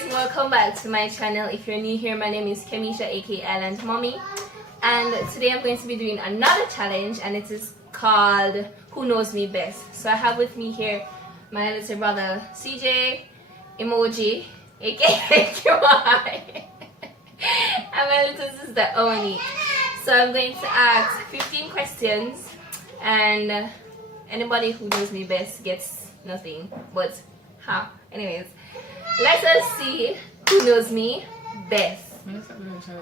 guys, welcome back to my channel. If you're new here, my name is Kemisha, aka Island Mommy, and today I'm going to be doing another challenge, and it is called Who Knows Me Best. So I have with me here my little brother CJ Emoji, aka QI, and my little sister Oni. So I'm going to ask 15 questions, and anybody who knows me best gets nothing, but anyways, let us see who knows me best.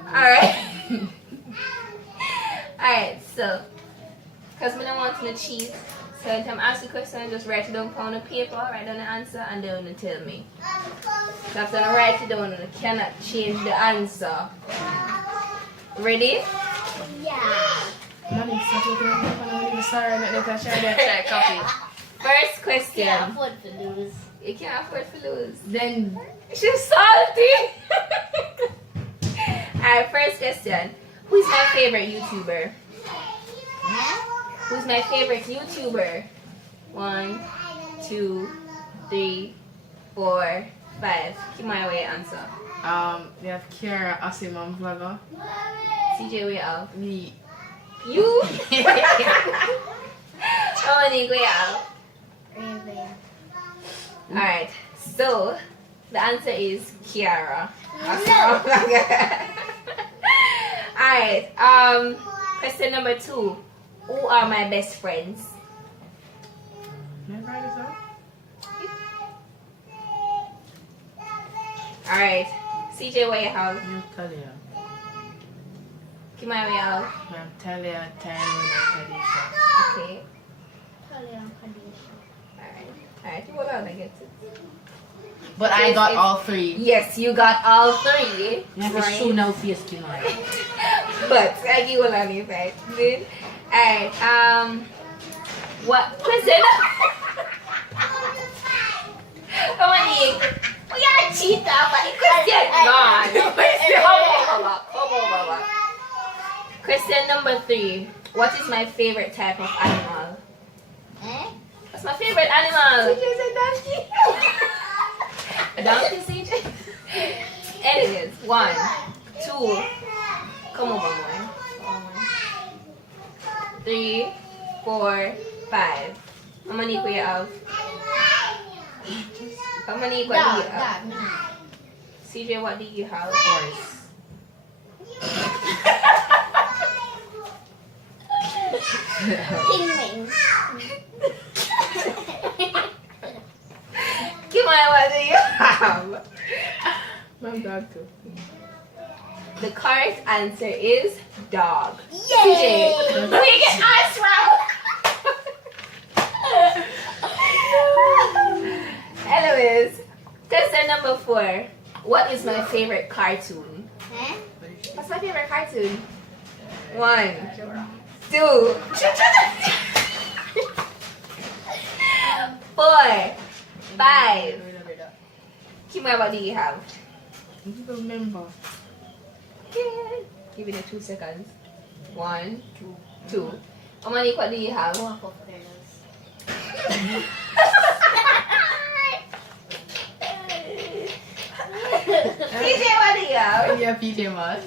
Alright. Alright, so because I don't want to cheat, so if I'm asking a question, just write it down on a paper, write down the answer, and then you tell me. So after I write it down, you cannot change the answer. Ready? Yeah. First question. Can't afford to lose. You can't afford to lose. Then She's salty. Alright, first question. Who's my favorite YouTuber? Who's my favorite YouTuber? 1, 2, 3, 4, 5. Keep my way answer. we have Kiara Asimam vlogger. CJ way out. Me. You? Oh, Nick way out. Alright, so the answer is Kiara. Alright, question number 2. Who are my best friends? Alright, CJ, what you have? I'm Talia. Keep my way out. I'm Talia, Tyrone, and Kadisha. Okay. Alright, hold on, I get it. But I got all 3. Yes, you got all 3. You have to show now face tonight. But I give one on you, right? Good. Alright, what question? Come on, Nick. We are cheater, but the question gone. Question number 3. What is my favorite type of animal? What's my favorite animal? A donkey, CJ? Anyways, 1, 2. Come over, boy. 3, 4, 5. How many do you have? How many do you have? CJ, what do you have? Horse. Come on, what do you have? My dog too. The correct answer is dog. Yay! CJ, we get ice round. Anyways, question number 4. What is my favorite cartoon? What's my favorite cartoon? 1, 2, 4, 5. Kimura, what do you have? I don't remember. Give it 2 seconds. 1, 2. Omani, what do you have? PJ, what do you have? Yeah, PJ Masks.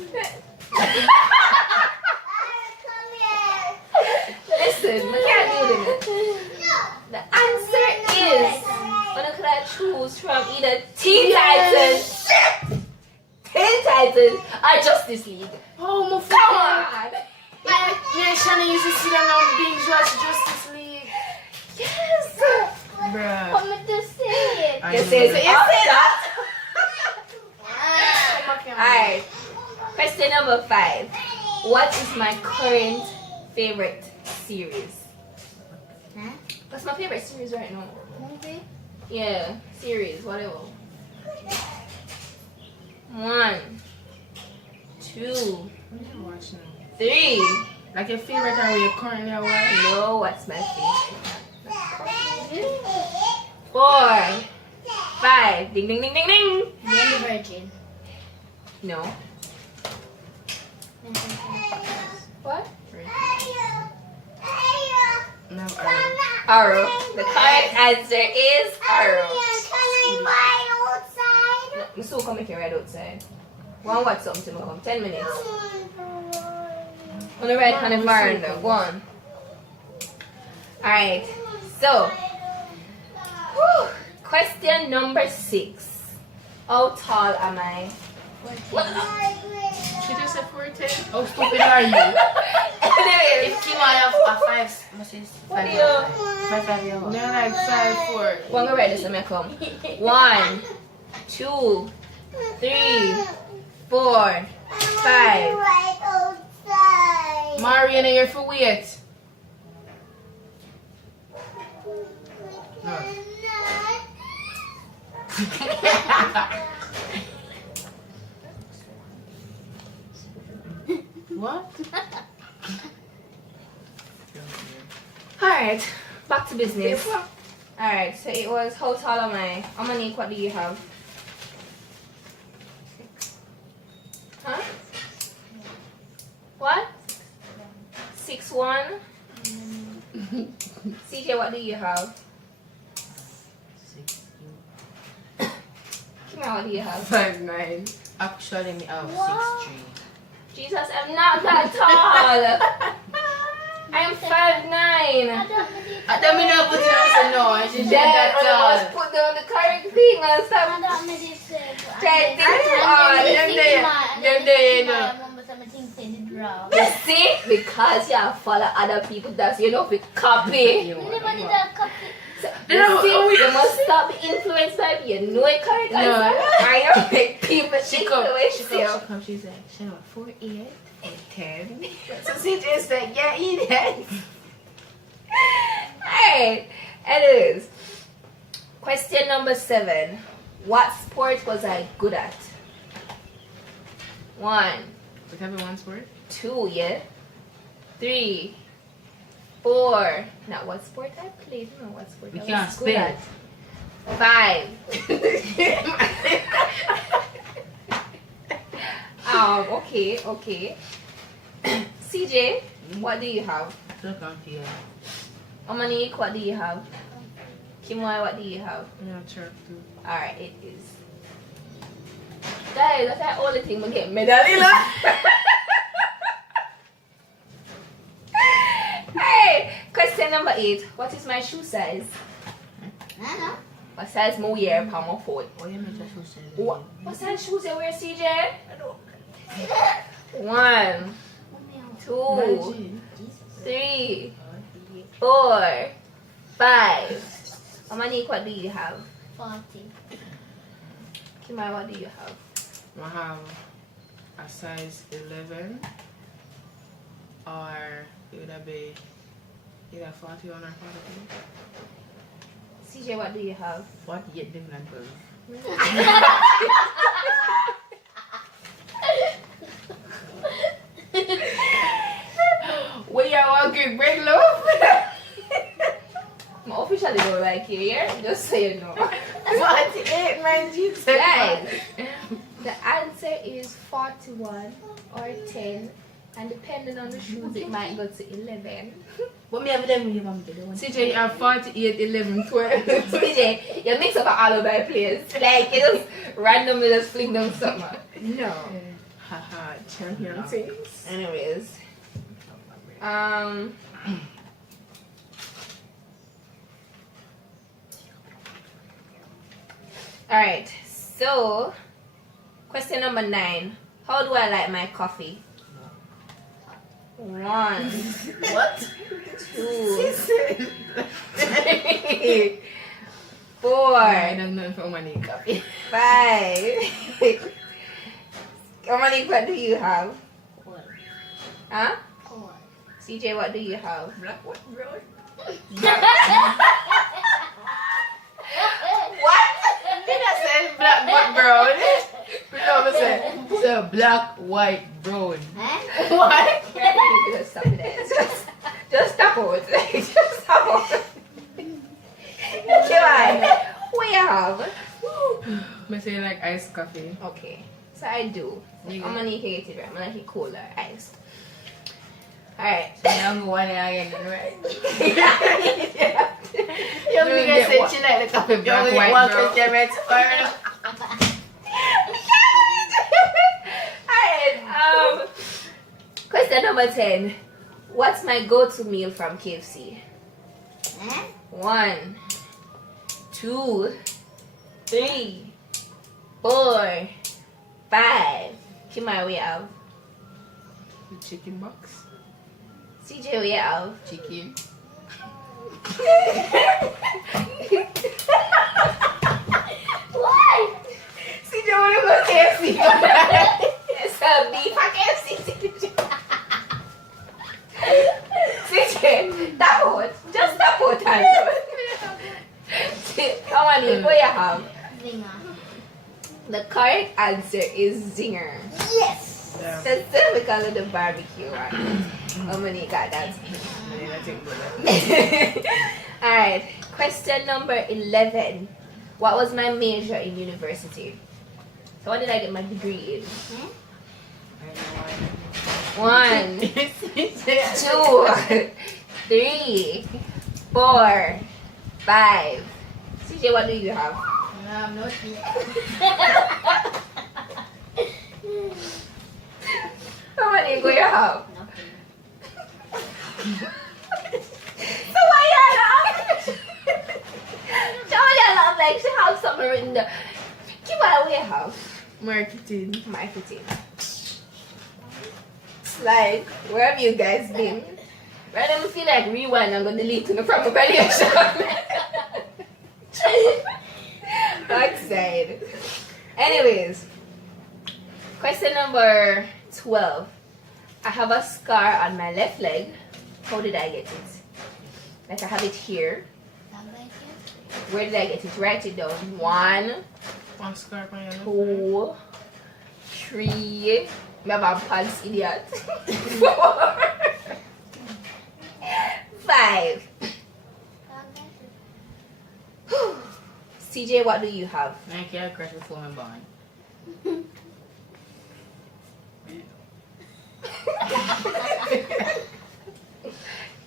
Listen, we can't do this. The answer is, when could I choose from either Teen Titans, Teen Titans, or Justice League? Oh, my Come on! Yeah, Shannon used to see them on binge watch Justice League. Yes! Bruh. Want me to say it? I You know say that. that? Alright. Question number 5. What is my current favorite series? What's my favorite series right now? Movie? Yeah, series, whatever. 1, 2, 3. Like your favorite are you currently watching? No, what's my favorite? 4, 5. Ding, ding, ding, ding, ding. The Virgin. No. What? No, Arrow. The correct answer is Arrow. I'm still coming here right outside. One watch something to me come. 10 minutes. On the right hand of veranda. Go on. Alright. So. Whew. Question number 6. How tall am I? What? She just said 4'10". How stupid are you? Anyways. If Kima have a 5, what's his? What do you? 5 year old. They're like 5'4". One go ready, so me come. 1, 2, 3, 4, 5. Mariana, you're for weight. No. What? Alright, back to business. Alright, so it was how tall am I? How many what do you have? Huh? What? 6'1"? CJ, what do you have? Kim, what do you have? 5'9". Actually, me have 6'3". Jesus, I'm not that tall. I'm 5'9". I Let me know put it on no. I should Dad, that I must put down the correct thing and stop don't need this. trying to think too hard. You see? Because you follow other people, that's you know, we copy. You see, you must stop being influenced by me. You know it correct. No. I don't make people She come, influence you. she's like, she know, 4'8", 4'10". So CJ's like, yeah, eat it. Alright, anyways. Question number 7. What sport was I good at? 1, We have one sport? 2, yeah. 3, 4. Now, what sport I played? No, what sport We I can't was good spell. at? 5. Okay. CJ, what do you have? Look on here. Omanique, what do you have? Kimoy, what do you have? Yeah, sure too. Alright, it is. Guys, that's the only thing we get medal in. Hey, question number 8. What is my shoe size? What size mo wear for my foot? Oh, you made your shoes say What size shoes you wear, CJ? 1, 2, 3, 4, 5. Omanique, what do you have? 40. Kimai, what do you have? I have a size 11 or it would be either 41 or 42. CJ, what do you have? 48 different clothes. We are walking break love. I officially don't like you here, just so you know. 48, man, Jesus. Guys, the answer is 41 or 10, and depending on the shoes, it might go to 11. What me have them with you, CJ, you have 48, 11, 12. CJ, you mix up all over the place. Like, you just randomly just fling them somewhere. No. Haha, champion things. Anyways. Alright, so question number 9. How do I like my coffee? 1, What? 2, 3, 4, I don't know for money coffee. 5. How many what do you have? 4. Huh? 4. CJ, what do you have? Black what, bro? What? Did I say black, white, brown? No, I said so black, white, brown. What? Just stop it. Just stop it. Just stop it. Okay, what you have? I say like iced coffee. Okay, so I do. Yeah. I'm gonna hate it, right? I'm gonna hate cooler ice. Alright. I'm one again, right? You only get said she like the coffee black, white, brown. Question number 10. What's my go-to meal from KFC? Huh? 1, 2, 3, 4, 5. Kimar, we have. Chicken box. CJ, we have. Chicken. Why? CJ, wanna go KFC? It's a beef at KFC, CJ. CJ, tap out. Just tap out. How many do you have? Zinger. The correct answer is zinger. Yes. Yeah. Specifically the barbecue one. How many got that? Alright, question number 11. What was my major in university? So what did I get my degree in? 1, 2, 3, 4, 5. CJ, what do you have? I'm not here. How many do you have? Nothing. So why you laugh? So why you laugh like she have something written there? Keep what we have. Marketing. Marketing. Like, where have you guys been? Right now I feel like rewind and go delete it from the valuation. Backside. Anyways, question number 12. I have a scar on my left leg. How did I get it? Like I have it here. Where did I get it? Write it down. 1, One scarf on your left 2, 3. Me have a pants idiot. 4, 5. CJ, what do you have? Nike I crashed before my bond.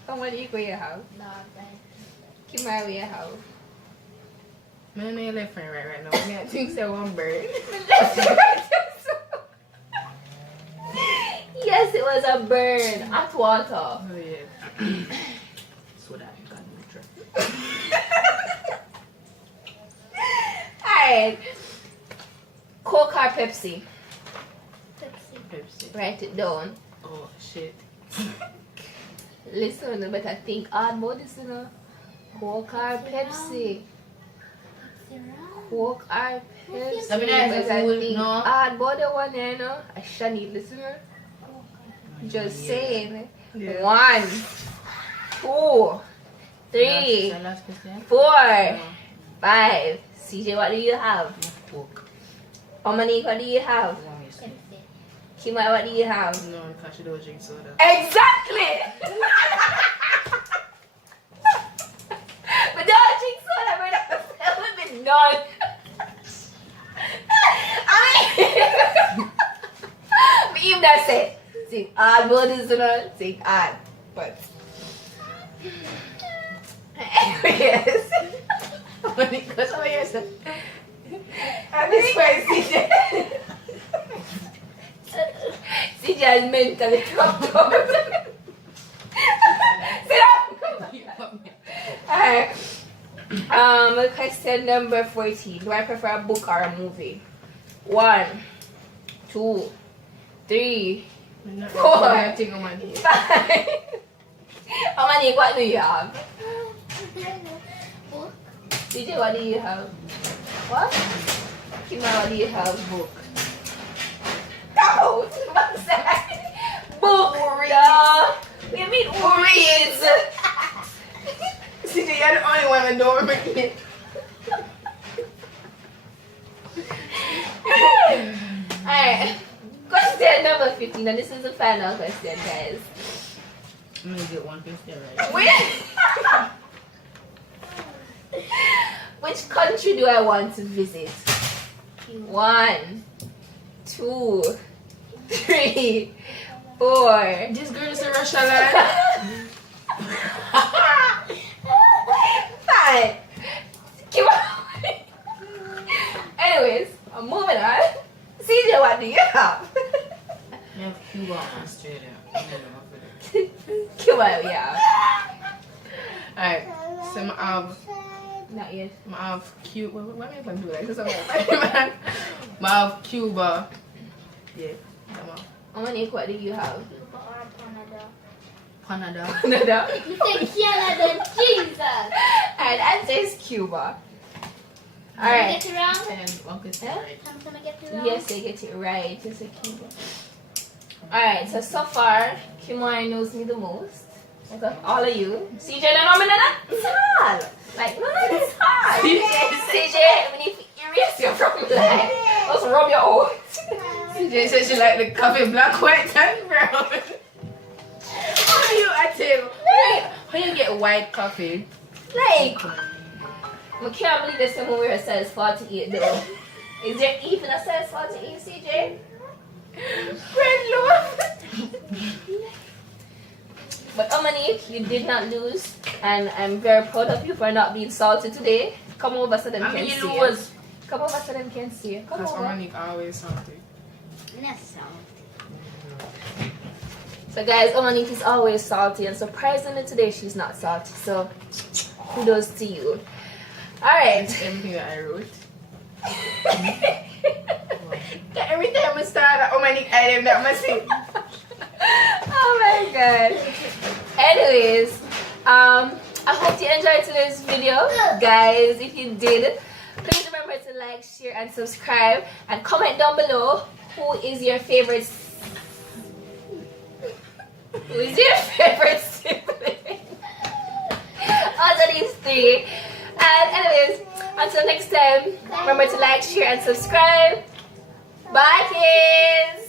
How many do you have? Nothing. Kimar, what do you have? I don't know your left and right now. I think so one bird. Yes, it was a burn. Hot water. Oh yeah. So that got neutral. Alright. Coke or Pepsi? Pepsi. Pepsi. Write it down. Oh shit. Listen, you better think hard about this, you know. Coke or Pepsi? Coke or Pepsi? I mean, You that's a better food, think no? hard about the one there, you know. I shouldn't listen. Just saying. Yeah. 1, 2, 3, Last question. 4, 5. CJ, what do you have? Pork. Omani, what do you have? Pepsi. Kima, what do you have? No, because she don't drink soda. Exactly! But don't drink soda, we're not with none. I mean, but even that's it. Think hard, what is it? Think hard. But, anyways. Because all you said. I'm just crazy, CJ. CJ is mentally dropped out. Sit down. Alright. Question number 14. Do I prefer a book or a movie? 1, 2, 3, 4, 5. How many? What do you have? Book. CJ, what do you have? What? Kima, what do you have? Book. No! What's that? Book! Duh. We mean who reads? CJ, you're the only one that don't remember it. Alright. Question number 15. And this is the final question, guys. I'm gonna get one question right. Which country do I want to visit? 1, 2, 3, 4. This girl is a Russia lad. 5. Keep on. Anyways, I'm moving on. CJ, what do you have? I have Cuba and Australia. Cuba, yeah. Alright, so I have, Not yet. I have Cuba. What am I going to do like this? I have Cuba. Yeah, come on. How many what do you have? Cuba or Canada? Canada. Canada. You say Canada, Jesus. And answer is Cuba. Did I Alright. get it wrong? And one question Huh? right. I'm gonna get it wrong. Yes, they get it right. It's a Cuba. Alright, so far, Kimoi knows me the most. Out of all of you. CJ, no, no, no, no, it's hard. Like, no, no, it's hard. CJ, I mean, if you erase your from your life, let's rub your own. CJ said she like the coffee black, white, and brown. How do you attain? How you get white coffee? Like, I can't believe this time we were size 48 though. Is there even a size 48, CJ? Red loaf. But Omanique, you did not lose, and I'm very proud of you for not being salty today. Come over so them I can mean, see you you. lose. Come over so them can see you. Come Because over. Omanique always salty. Not so. So guys, Omanique is always salty, and surprisingly today she's not salty. So kudos to you. Alright. Everything that I wrote. Every time I start, Omanique item that must say. Oh my god. Anyways, I hope you enjoyed today's video. Guys, if you did, please remember to like, share, and subscribe. And comment down below who is your favorite sibling out of these three. And anyways, until next time, remember to like, share, and subscribe. Bye kids!